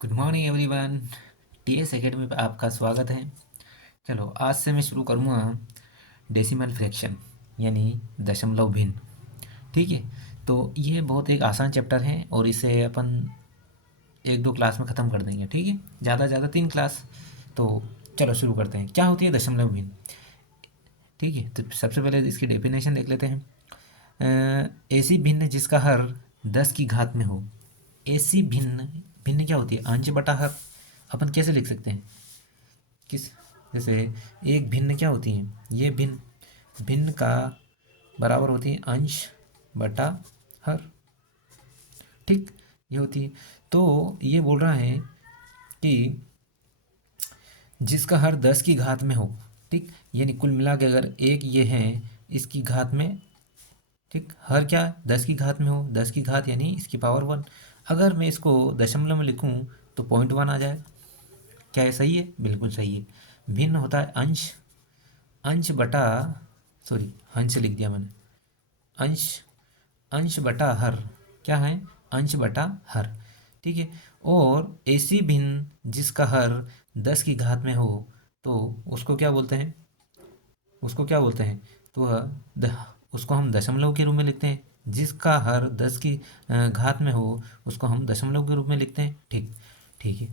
Good morning everyone. TS academy पर आपका स्वागत है। चलो आज से मैं शुरू करूँगा डेसिमल फ्रैक्शन यानी दशमलव भिन्न। ठीक है, तो ये बहुत एक आसान चैप्टर है और इसे अपन एक दो क्लास में ख़त्म कर देंगे। ठीक है, ज़्यादा से ज़्यादा 3 क्लास। तो चलो शुरू करते हैं। क्या होती है दशमलव भिन्न? ठीक है, तो सबसे पहले इसकी डेफिनेशन देख लेते हैं। ऐसी भिन्न जिसका हर 10 की घात में हो। ऐसी भिन्न, भिन्न क्या होती है? अंश बटा हर। अपन कैसे लिख सकते हैं? किस, जैसे एक भिन्न क्या होती है? ये भिन्न, भिन्न का बराबर होती है अंश बटा हर। ठीक, ये होती है। तो ये बोल रहा है कि जिसका हर 10 की घात में हो। ठीक, यानी कुल मिला के अगर एक ये है इसकी घात में, ठीक, हर क्या 10 की घात में हो, 10 की घात यानी इसकी पावर 1। अगर मैं इसको दशमलव में लिखूं तो 0.1 आ जाएगा। क्या ये सही है? बिल्कुल सही है। भिन्न होता है अंश, अंश बटा, सॉरी अंश लिख दिया मैंने, अंश, अंश बटा हर। क्या है? अंश बटा हर। ठीक है, और ऐसी भिन्न जिसका हर 10 की घात में हो तो उसको क्या बोलते हैं? उसको क्या बोलते हैं? तो उसको हम दशमलव के रूप में लिखते हैं। जिसका हर 10 की घात में हो उसको हम दशमलव के रूप में लिखते हैं। ठीक, ठीक है।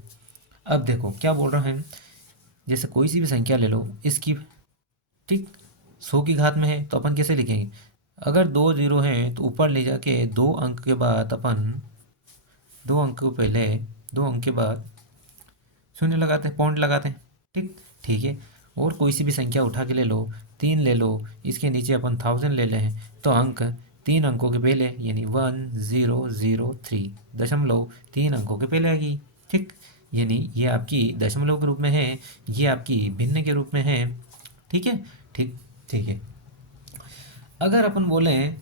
अब देखो क्या बोल रहा है। जैसे कोई सी भी संख्या ले लो इसकी, ठीक, 100 की घात में है तो अपन कैसे लिखेंगे? अगर 2 जीरो हैं तो ऊपर ले जाके 2 अंक के बाद अपन, 2 अंक को पहले, 2 अंक के बाद शून्य लगाते हैं, पॉइंट लगाते हैं। ठीक, ठीक है। और कोई सी भी संख्या उठा के ले लो, 3 ले लो, इसके नीचे अपन 1000 ले लें तो अंक 3 अंकों के पहले यानी 1003, दशमलव 3 अंकों के पहले आएगी। ठीक, यानी ये आपकी दशमलव के रूप में है, ये आपकी भिन्न के रूप में है। ठीक है, ठीक, ठीक है। अगर अपन बोलें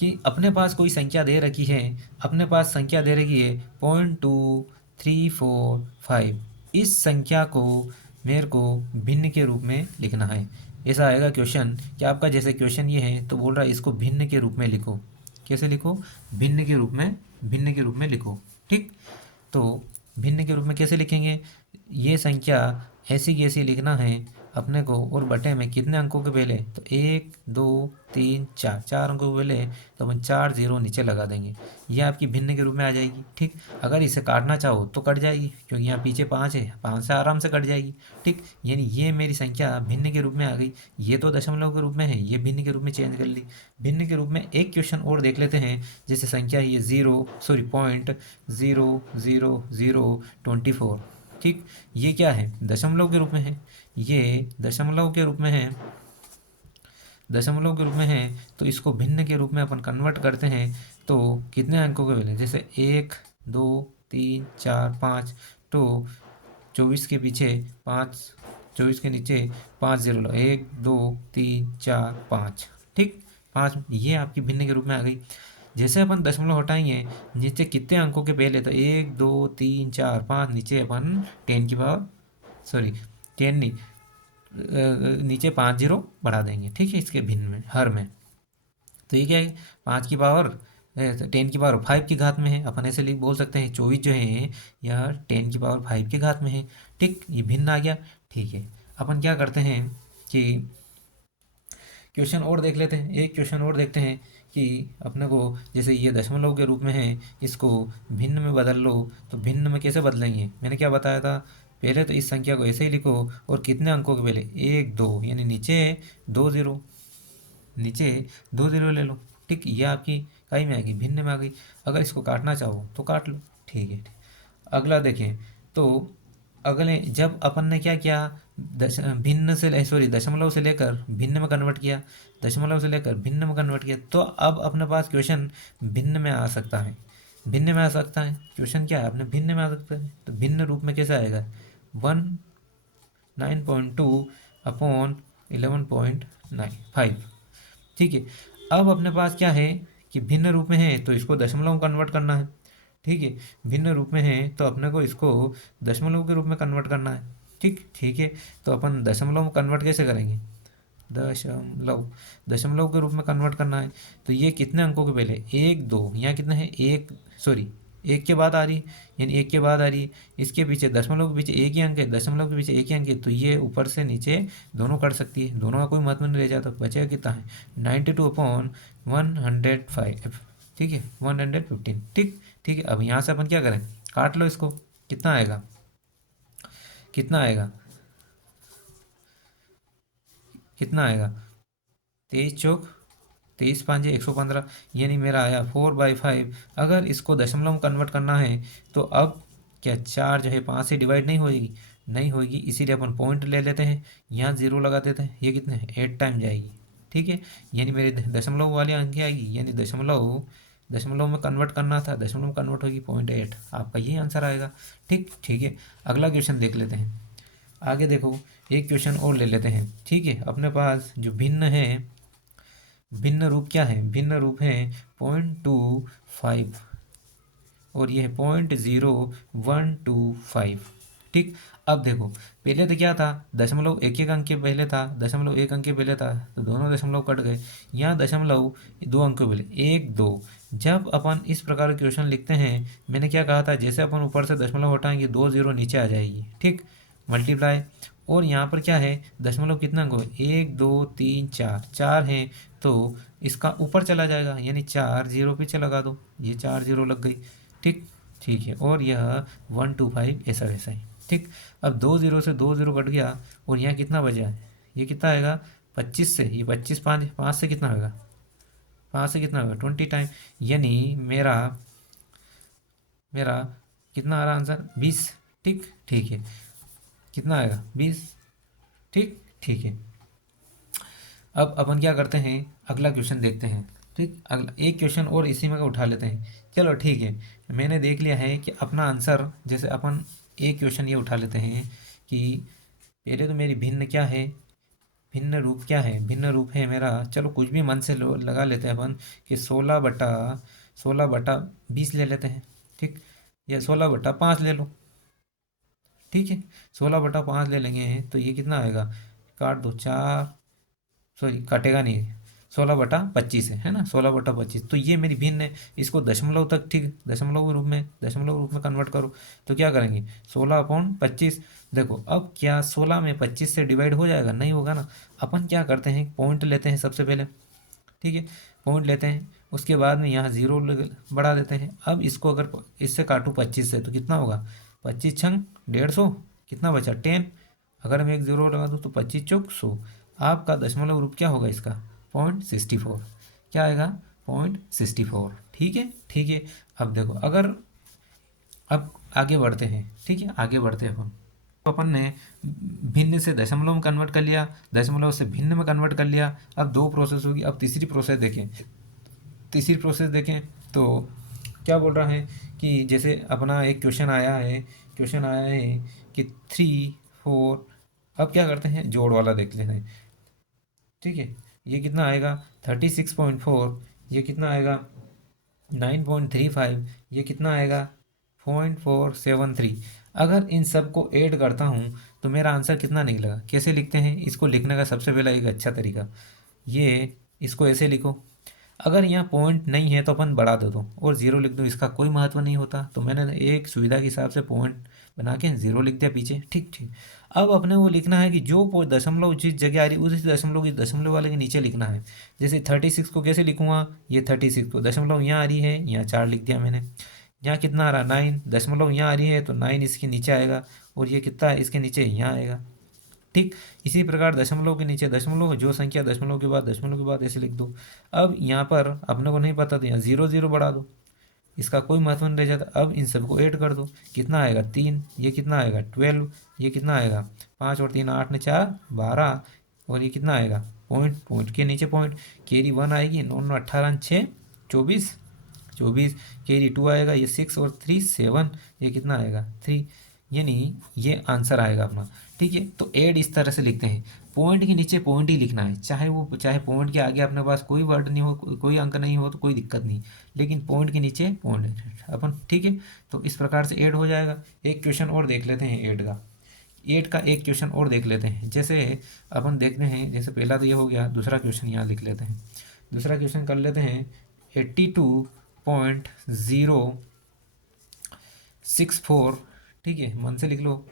कि अपने पास कोई संख्या दे रखी है, अपने पास संख्या दे रखी है 0.2345, इस संख्या को मेरे को भिन्न के रूप में लिखना है। ऐसा आएगा क्वेश्चन कि आपका, जैसे क्वेश्चन ये है तो बोल रहा है इसको भिन्न के रूप में लिखो। कैसे लिखो? भिन्न के रूप में, भिन्न के रूप में लिखो। ठीक, तो भिन्न के रूप में कैसे लिखेंगे? ये संख्या ऐसी की ऐसी लिखना है अपने को, और बटे में कितने अंकों के पहले? तो 1 2 3 4, 4 अंकों के पहले तो अपन 4 जीरो नीचे लगा देंगे। ये आपकी भिन्न के रूप में आ जाएगी। ठीक, अगर इसे काटना चाहो तो कट जाएगी क्योंकि यहाँ पीछे 5 है, 5 से आराम से कट जाएगी। ठीक, यानी ये मेरी संख्या भिन्न के रूप में आ गई। ये तो दशमलव के रूप में है, ये भिन्न के रूप में चेंज कर ली। भिन्न के रूप में एक क्वेश्चन और देख लेते हैं। जैसे संख्या ये 0.000024। ठीक, ये क्या है? दशमलव के रूप में है, ये दशमलव के रूप में है, दशमलव के रूप में है। तो इसको भिन्न के रूप में अपन कन्वर्ट करते हैं तो कितने अंकों के पहले? जैसे 1 2 3 4 5, तो 24 के पीछे 5, 24 के नीचे 5 जीरो लो, 1 2 3 4 5। ठीक, 5, ये आपकी भिन्न के रूप में आ गई। जैसे अपन दशमलव हटाएंगे, नीचे कितने अंकों के पहले? तो 1 2 3 4 5, नीचे अपन 10 की पावर, सॉरी 10 नहीं, नीचे 5 जीरो बढ़ा देंगे। ठीक है, इसके भिन्न में, हर में। तो ये क्या है? 5 की पावर, 10 की पावर 5 की घात में है। अपन ऐसे लिख बोल सकते हैं 24 जो है यह 10 की पावर 5 की घात में है। ठीक, ये भिन्न आ गया। ठीक है, अपन क्या करते हैं कि क्वेश्चन और देख लेते हैं, एक क्वेश्चन और देखते हैं कि अपने को, जैसे ये दशमलव के रूप में है, इसको भिन्न में बदल लो तो भिन्न में कैसे बदलेंगे? मैंने क्या बताया था? पहले तो इस संख्या को ऐसे ही लिखो और कितने अंकों के पहले? 1 2, यानी नीचे 2 जीरो, नीचे 2 जीरो ले लो। ठीक, ये आपकी कई में आ गई, भिन्न में आ गई। अगर इसको काटना चाहो तो काट लो। ठीक है, ठीक। अगला देखें तो अगले, जब अपन ने क्या किया, भिन्न से, सॉरी दशमलव से लेकर भिन्न में कन्वर्ट किया, दशमलव से लेकर भिन्न में कन्वर्ट किया, तो अब अपने पास क्वेश्चन भिन्न में आ सकता है। भिन्न में आ सकता है, क्वेश्चन क्या है अपने भिन्न में आ सकता है। तो भिन्न रूप में कैसे आएगा? 9.2 अपॉन 11.95। ठीक है, अब अपने पास क्या है कि भिन्न रूप में है तो इसको दशमलव में कन्वर्ट करना है। ठीक है, भिन्न रूप में है तो अपने को इसको दशमलव के रूप में कन्वर्ट करना है। ठीक, ठीक है। तो अपन दशमलव में कन्वर्ट कैसे करेंगे? दशमलव, दशमलव के रूप में कन्वर्ट करना है। तो ये कितने अंकों के पहले? 1 2, यहाँ कितने हैं? 1, सॉरी एक के बाद आ रही, यानी एक के बाद आ रही है। इसके पीछे दशमलव के पीछे एक ही अंक है, दशमलव के पीछे एक ही अंक है, तो ये ऊपर से नीचे दोनों कट सकती है, दोनों का कोई महत्व नहीं रह जाता। बचेगा कितना है 92/105, ठीक है 115, ठीक। ठीक है, अब यहाँ से अपन क्या करें, काट लो इसको, कितना आएगा, कितना आएगा, कितना आएगा 23 चौक 23×5 115, यानी मेरा आया 4/5। अगर इसको दशमलव में कन्वर्ट करना है तो अब क्या 4 जो है 5 से डिवाइड नहीं होएगी, नहीं होएगी, इसीलिए अपन पॉइंट ले लेते हैं, यहाँ 0 लगा देते हैं, ये कितने 8 टाइम जाएगी, ठीक है। यानी मेरी दशमलव वाली अंक आएगी, यानी दशमलव दशमलव में कन्वर्ट करना था, दशमलव में कन्वर्ट होगी 0.8, आपका यही आंसर आएगा, ठीक। ठीक है, अगला क्वेश्चन देख लेते हैं। आगे देखो, एक क्वेश्चन और ले लेते हैं, ठीक है। अपने पास जो भिन्न है, भिन्न रूप क्या है, भिन्न रूप है 0.25 और ये है 0.0125, ठीक। अब देखो, पहले तो क्या था, दशमलव एक एक अंक के पहले था, दशमलव एक अंक के पहले था, तो दोनों दशमलव कट गए। यहाँ दशमलव दो अंक के पहले 1 2। जब अपन इस प्रकार के क्वेश्चन लिखते हैं, मैंने क्या कहा था, जैसे अपन ऊपर से दशमलव हटाएंगे 2 0 नीचे आ जाएगी, ठीक, मल्टीप्लाई। और यहाँ पर क्या है, दशमलव कितना अंक हो, 1 2 3 4, 4 हैं, तो इसका ऊपर चला जाएगा, यानी 4 0 पीछे लगा दो, ये 4 0 लग गई, ठीक। ठीक है, और यह 125 ऐसा वैसा ही, ठीक। अब 2 0 से 2 0 कट गया, और यहाँ कितना बचा है, ये कितना आएगा 25 से, ये 25 5 5 से कितना होगा, 5 से कितना होगा 20 टाइम, यानी मेरा मेरा कितना आ रहा आंसर 20, ठीक। ठीक है, कितना आएगा 20, ठीक। ठीक है, अब अपन क्या करते हैं, अगला क्वेश्चन देखते हैं, ठीक। अगला एक क्वेश्चन और इसी में का उठा लेते हैं, चलो ठीक है। मैंने देख लिया है कि अपना आंसर, जैसे अपन एक क्वेश्चन ये उठा लेते हैं कि पहले तो मेरी भिन्न क्या है, भिन्न रूप क्या है, भिन्न रूप है मेरा, चलो कुछ भी मन से लगा लेते हैं अपन कि 16/20 ले लेते हैं, ठीक, या 16/5 ले लो, ठीक है। 16/5 ले लेंगे तो ये कितना आएगा, काट दो 4, सॉरी काटेगा नहीं, 16/25 है ना, 16/25, तो ये मेरी भिन्न है, इसको दशमलव तक, ठीक, दशमलव रूप में कन्वर्ट करो, तो क्या करेंगे 16/25। देखो अब क्या 16 में 25 से डिवाइड हो जाएगा, नहीं होगा ना। अपन क्या करते हैं, पॉइंट लेते हैं सबसे पहले, ठीक है, पॉइंट लेते हैं, उसके बाद में यहाँ 0 बढ़ा देते हैं। अब इसको अगर इससे काटूँ 25 से, तो कितना होगा, 25 छंग 150, कितना बचा 10, अगर मैं एक 0 लगा दूँ तो 25 चौक 100, आपका दशमलव रूप क्या होगा इसका 0.64, क्या आएगा 0.64, ठीक है। ठीक है, अब देखो, अगर अब आगे बढ़ते हैं, ठीक है, आगे बढ़ते हैं अपन, तो अपन ने भिन्न से दशमलव में कन्वर्ट कर लिया, दशमलव से भिन्न में कन्वर्ट कर लिया, अब 2 प्रोसेस होगी। अब तीसरी प्रोसेस देखें, तीसरी प्रोसेस देखें तो क्या बोल रहा है कि जैसे अपना एक क्वेश्चन आया है, क्वेश्चन आया है कि 3 4, अब क्या करते हैं, जोड़ वाला देख लेते हैं, ठीक है। ये कितना आएगा 36.4, ये कितना आएगा 9.35, ये कितना आएगा 0.473। अगर इन सब को ऐड करता हूँ तो मेरा आंसर कितना निकलेगा, कैसे लिखते हैं इसको, लिखने का सबसे पहला एक अच्छा तरीका, ये इसको ऐसे लिखो, अगर यहाँ पॉइंट नहीं है तो अपन बढ़ा दो और 0 लिख दो, इसका कोई महत्व नहीं होता, तो मैंने एक सुविधा के हिसाब से पॉइंट बना के 0 लिख दिया पीछे, ठीक। ठीक, अब अपने वो लिखना है कि जो दशमलव जिस जगह आ रही है उसी दशमलव की दशमलव वाले के नीचे लिखना है। जैसे 36 को कैसे लिखूँगा, ये 36 को दशमलव यहाँ आ रही है, यहाँ 4 लिख दिया मैंने। यहाँ कितना आ रहा 9, दशमलव यहाँ आ रही है तो 9 इसके नीचे आएगा, और ये कितना है इसके नीचे यहाँ आएगा, ठीक। इसी प्रकार दशमलव के नीचे दशमलव, जो संख्या दशमलव के बाद ऐसे लिख दो। अब यहाँ पर अपने को नहीं पता तो यहाँ 0 0 बढ़ा दो, इसका कोई महत्व नहीं रह जाता। अब इन सबको ऐड कर दो, कितना आएगा 3, ये कितना आएगा 12, ये कितना आएगा 5 और 3 8 ने 4 12, और ये कितना आएगा पॉइंट, पॉइंट के नीचे पॉइंट, कैरी 1 आएगी, 9 9 18 6 24 24, कैरी 2 आएगा, ये 6 और 3 7, ये कितना आएगा 3, यानी ये आंसर आएगा अपना, ठीक है। तो ऐड इस तरह से लिखते हैं, पॉइंट के नीचे पॉइंट ही लिखना है, चाहे पॉइंट के आगे अपने पास कोई वर्ड नहीं हो, कोई अंक नहीं हो तो कोई दिक्कत नहीं, लेकिन पॉइंट के नीचे पॉइंट अपन, ठीक है। तो इस प्रकार से ऐड हो जाएगा। एक क्वेश्चन और देख लेते हैं ऐड का एक क्वेश्चन और देख लेते हैं। जैसे अपन देखते हैं, जैसे पहला तो ये हो गया, दूसरा क्वेश्चन यहाँ लिख लेते हैं, दूसरा क्वेश्चन कर लेते हैं 82.0 64, ठीक है, मन से लिख लो।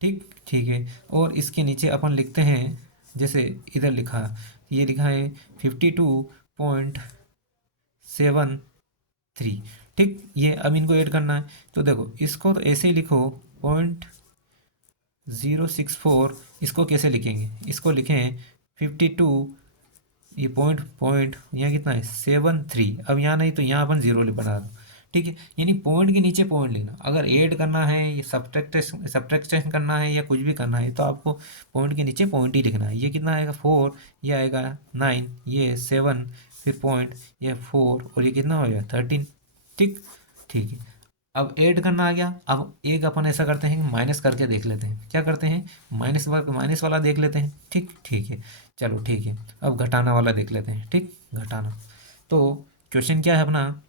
ठीक ठीक है। और इसके नीचे अपन लिखते हैं, जैसे इधर लिखा, ये लिखा है 52.73। ठीक, ये अब इनको ऐड करना है। तो देखो इसको तो ऐसे ही लिखो, 0.064। इसको कैसे लिखेंगे, इसको लिखें 52, ये पॉइंट पॉइंट यहाँ कितना है 73। अब यहाँ नहीं तो यहाँ अपन जीरो बना दो। ठीक है, यानी पॉइंट के नीचे पॉइंट लिखना। अगर ऐड करना है, ये सब्ट्रैक्शन करना है या कुछ भी करना है तो आपको पॉइंट के नीचे पॉइंट ही लिखना है। ये कितना आएगा 4, ये आएगा 9, ये 7, फिर पॉइंट, ये 4, और ये कितना हो गया 13। ठीक ठीक है। अब ऐड करना आ गया। अब एक अपन ऐसा करते हैं कि माइनस करके देख लेते हैं। क्या करते हैं, माइनस वाला देख लेते हैं। ठीक ठीक है, चलो ठीक है। अब घटाना वाला देख लेते हैं। ठीक, घटाना। तो क्वेश्चन क्या है अपना,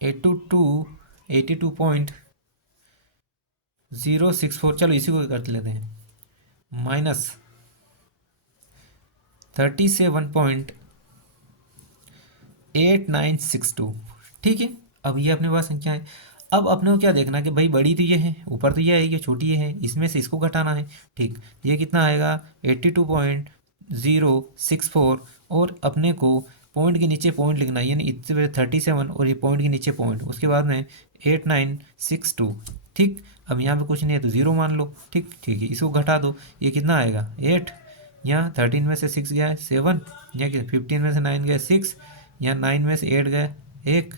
82.064। चलो इसी को कर लेते हैं, माइनस 37.8962। ठीक है, अब ये अपने पास संख्या है। अब अपने को क्या देखना कि भाई बड़ी तो ये है, ऊपर तो ये है, ये छोटी ये है, इसमें से इसको घटाना है। ठीक, ये कितना आएगा 82.064, और अपने को पॉइंट के नीचे पॉइंट लिखना है, यानी इससे पहले 37 और ये पॉइंट के नीचे पॉइंट, उसके बाद में 8962। ठीक, अब यहाँ पे कुछ नहीं है तो ज़ीरो मान लो। ठीक ठीक है, इसको घटा दो, ये कितना आएगा 8, यहाँ 13 में से 6 गया 7, यहाँ 15 में से 9 गया 6, यहाँ 9 में से 8 गया 1।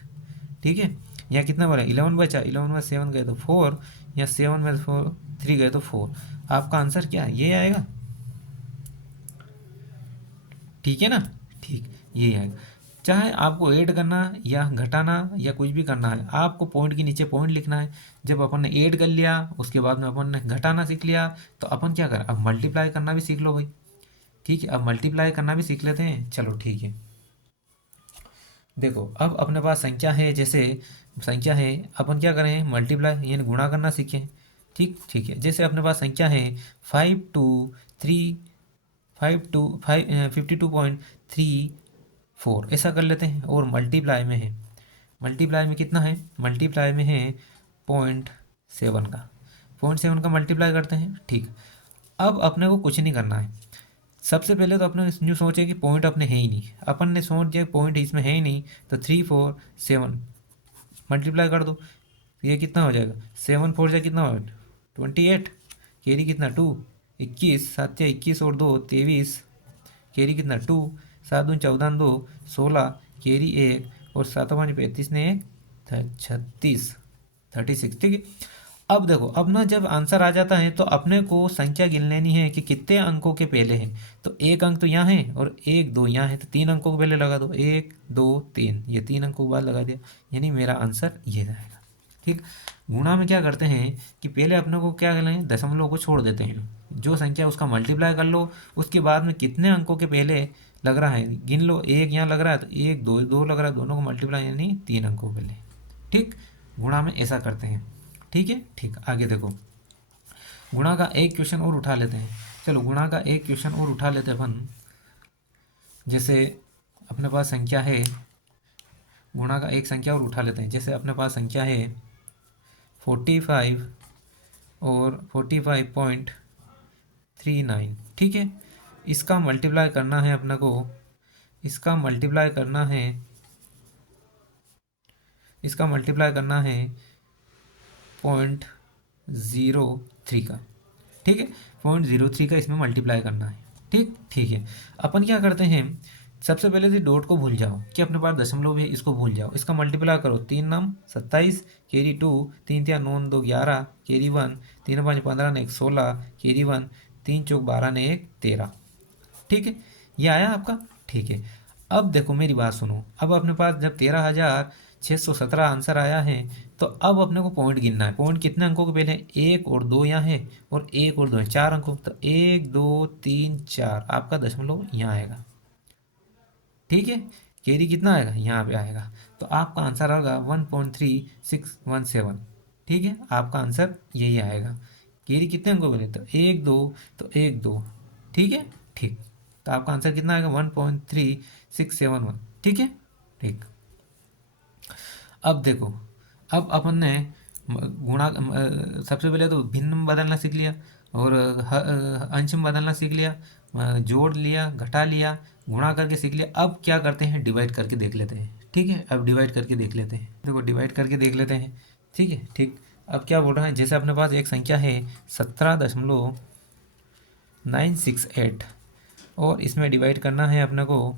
ठीक है, यहाँ कितना बचा 11 बचा, 11 में 7 गए तो 4, यहाँ 7 में 3 गए तो 4। आपका आंसर क्या है, ये आएगा। ठीक है ना, ठीक, ये आएगा। चाहे आपको ऐड करना या घटाना या कुछ भी करना है, आपको पॉइंट के नीचे पॉइंट लिखना है। जब अपन ने ऐड कर लिया, उसके बाद में अपन ने घटाना सीख लिया, तो अपन क्या करें, अब मल्टीप्लाई करना भी सीख लो भाई। ठीक है, अब मल्टीप्लाई करना भी सीख लेते हैं। चलो ठीक है, देखो अब अपने पास संख्या है, जैसे संख्या है, अपन क्या करें मल्टीप्लाई यानी गुणा करना सीखें। ठीक ठीक है, जैसे अपने पास संख्या है 523, 52.34, ऐसा कर लेते हैं। और मल्टीप्लाई में है, मल्टीप्लाई में कितना है, मल्टीप्लाई में है 0.7 का, 0.7 का मल्टीप्लाई करते हैं। ठीक, अब अपने को कुछ नहीं करना है। सबसे पहले तो अपने न्यू सोचे कि पॉइंट अपने है ही नहीं, अपन ने सोच दिया पॉइंट इसमें है ही नहीं, तो 3 4 7 मल्टीप्लाई कर दो। ये कितना हो जाएगा, 7 4 जा कितना होगा 28, कैरी कितना 2, 21, 7 या 21 और 2 23, कैरी कितना 2, 7 दून 14 2 16, कैरी 1, और 7 5 35 ने 1 36, 36। ठीक है, अब देखो, अब ना जब आंसर आ जाता है तो अपने को संख्या गिन लेनी है कि कितने अंकों के पहले हैं। तो एक अंक तो यहाँ है और एक दो यहाँ है, तो 3 अंकों को पहले लगा दो, 1 2 3, ये 3 अंकों के बाद लगा दिया, यानी मेरा आंसर ये रहेगा। ठीक, गुणा में क्या करते हैं कि पहले अपने को क्या कर लें, दशमलव को छोड़ देते हैं, जो संख्या उसका मल्टीप्लाई कर लो, उसके बाद में कितने अंकों के पहले लग रहा है गिन लो। एक यहाँ लग रहा है तो एक दो दो लग रहा है, दोनों को मल्टीप्लाई यानी 3 अंकों पहले। ठीक, गुणा में ऐसा करते हैं। ठीक है, ठीक, आगे देखो, गुणा का एक क्वेश्चन और उठा लेते हैं। चलो गुणा का एक क्वेश्चन और उठा लेते हैं अपन। जैसे अपने पास संख्या है, गुणा का एक संख्या और उठा लेते हैं। जैसे अपने पास संख्या है 45 और 45.39। ठीक है, इसका मल्टीप्लाई करना है अपने को, इसका मल्टीप्लाई करना है, इसका मल्टीप्लाई करना है 0.03 का। ठीक है, 0.03 का इसमें मल्टीप्लाई करना है। ठीक ठीक है, अपन क्या करते हैं, सबसे पहले तो डॉट को भूल जाओ कि अपने पास दशमलव है, इसको भूल जाओ। इसका मल्टीप्लाई करो, 3 नाम 27, कैरी 2, 3 3 9 2 11, कैरी 1, 3 5 15 ने 1 16, कैरी 1, 3 4 12 ने 1 13। ठीक है, ये आया आपका। ठीक है, अब देखो मेरी बात सुनो, अब अपने पास जब 13,617 आंसर आया है, तो अब अपने को पॉइंट गिनना है। पॉइंट कितने अंकों के पहले, एक और दो यहाँ है और एक और दो है, 4 अंकों। तो 1 2 3 4, आपका दशमलव यहाँ आएगा। ठीक है, कैरी कितना आएगा, यहाँ पे आएगा। तो आपका आंसर होगा 1.3617। ठीक है, आपका आंसर यही आएगा। कैरी कितने अंकों पहले, तो एक दो, तो एक दो। ठीक है, ठीक, तो आपका आंसर कितना आएगा 1.3671। ठीक है, ठीक। अब देखो, अब अपन ने सबसे पहले तो भिन्न में बदलना सीख लिया, और अंश में बदलना सीख लिया, जोड़ लिया, घटा लिया, गुणा करके सीख लिया। अब क्या करते हैं, डिवाइड करके देख लेते हैं। ठीक है, अब डिवाइड करके देख लेते हैं। देखो डिवाइड करके देख लेते हैं। ठीक है, ठीक। अब क्या बोल रहा है, जैसे अपने पास एक संख्या है 17.968, और इसमें डिवाइड करना है अपने को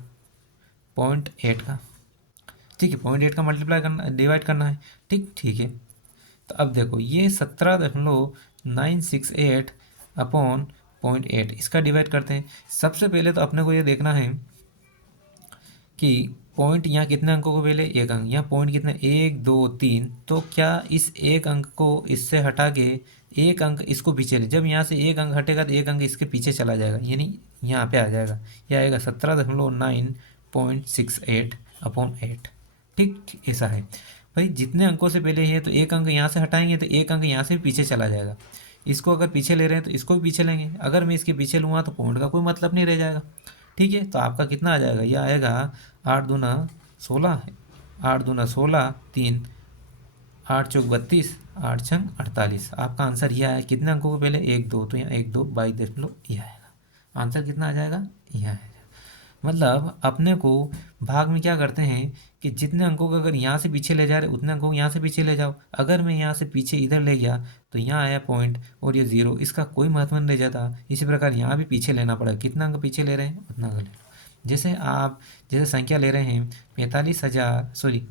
0.8 का। ठीक है, 0.8 का मल्टीप्लाई करना, डिवाइड करना है। ठीक है। तो अब देखो, ये 17.968 अपॉन 0.8, इसका डिवाइड करते हैं। सबसे पहले तो अपने को ये देखना है कि पॉइंट यहाँ कितने अंकों को पहले, एक अंक, यहाँ पॉइंट कितने, 1 2 3, तो क्या इस एक अंक को इससे हटा के एक अंक इसको पीछे ले, जब यहाँ से एक अंक हटेगा तो एक अंक इसके पीछे चला जाएगा, यानी यहाँ पे आ जाएगा, यह आएगा 17.968 अपॉन 8। ठीक, ऐसा है भाई। जितने अंकों से पहले है तो एक अंक यहाँ से हटाएंगे तो एक अंक यहाँ से पीछे चला जाएगा। इसको अगर पीछे ले रहे हैं तो इसको भी पीछे लेंगे। अगर मैं इसके पीछे लूँगा तो पॉइंट का कोई मतलब नहीं रह जाएगा। ठीक है, तो आपका कितना आ जाएगा, यह आएगा 8 दूना 16, 8 दूना 16, 3, 8 चौक 32, 8 छंग 48। आपका आंसर यह है। कितने अंकों को पहले, 1 2, तो यहाँ 1 2 22 यह आएगा। आंसर कितना आ जाएगा, यह आएगा। मतलब अपने को भाग में क्या करते हैं कि जितने अंकों को अगर यहाँ से पीछे ले जा रहे उतने अंकों को यहाँ से पीछे ले जाओ। अगर मैं यहाँ से पीछे इधर ले गया तो यहाँ आया पॉइंट और ये ज़ीरो, इसका कोई महत्व नहीं रह जाता। इसी प्रकार यहाँ भी पीछे लेना पड़ेगा। कितना अंक पीछे ले रहे हैं उतना अंक ले लो। जैसे संख्या ले रहे हैं 45,000, सॉरी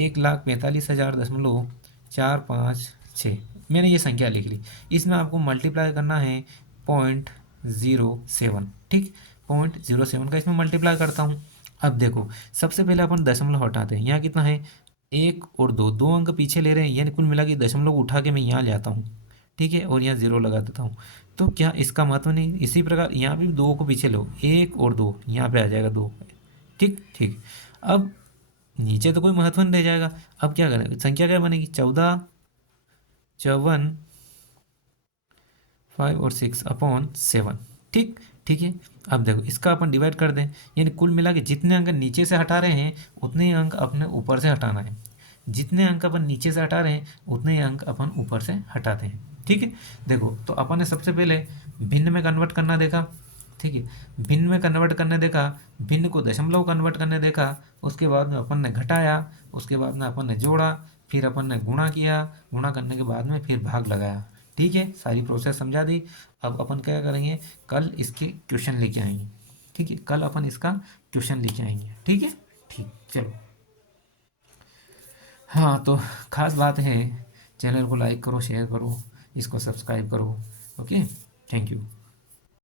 1,45,000.456, मैंने ये संख्या लिख ली। इसमें आपको मल्टीप्लाई करना है 0.07। ठीक, 0.07 का इसमें मल्टीप्लाई करता हूँ। अब देखो, सबसे पहले अपन दशमलव हटाते हैं। यहाँ कितना है, 1 और 2, दो अंक पीछे ले रहे हैं, यानी कुल मिला के दशमलव उठा के मैं यहाँ ले आता हूँ। ठीक है, और यहाँ 0 लगा देता हूँ। तो क्या इसका महत्व नहीं। इसी प्रकार यहाँ भी 2 को पीछे लो, 1 और 2, यहाँ पे आ जाएगा 2। ठीक ठीक। अब नीचे तो कोई महत्व नहीं रह जाएगा। अब क्या करें, संख्या क्या बनेगी, 14, 54, 5 और 6 अपॉन 7। ठीक ठीक है। अब देखो, इसका अपन डिवाइड कर दें, यानी कुल मिला के जितने अंक नीचे से हटा रहे हैं उतने ही अंक अपने ऊपर से हटाना है। जितने अंक अपन नीचे से हटा रहे हैं उतने ही अंक अपन ऊपर से हटाते हैं। ठीक है, देखो तो अपन ने सबसे पहले भिन्न में कन्वर्ट करना देखा। ठीक है, भिन्न में कन्वर्ट करने देखा, भिन्न को दशमलव कन्वर्ट करने देखा, उसके बाद में अपन ने घटाया, उसके बाद में अपन ने जोड़ा, फिर अपन ने गुणा किया, गुणा करने के बाद में फिर भाग लगाया। ठीक है, सारी प्रोसेस समझा दी। अब अपन क्या करेंगे, कल इसके क्वेश्चन लेके आएंगे। ठीक है, कल अपन इसका क्वेश्चन लेके आएंगे। ठीक है, ठीक, चलो। हाँ, तो खास बात है, चैनल को लाइक करो, शेयर करो, इसको सब्सक्राइब करो। Okay, thank you.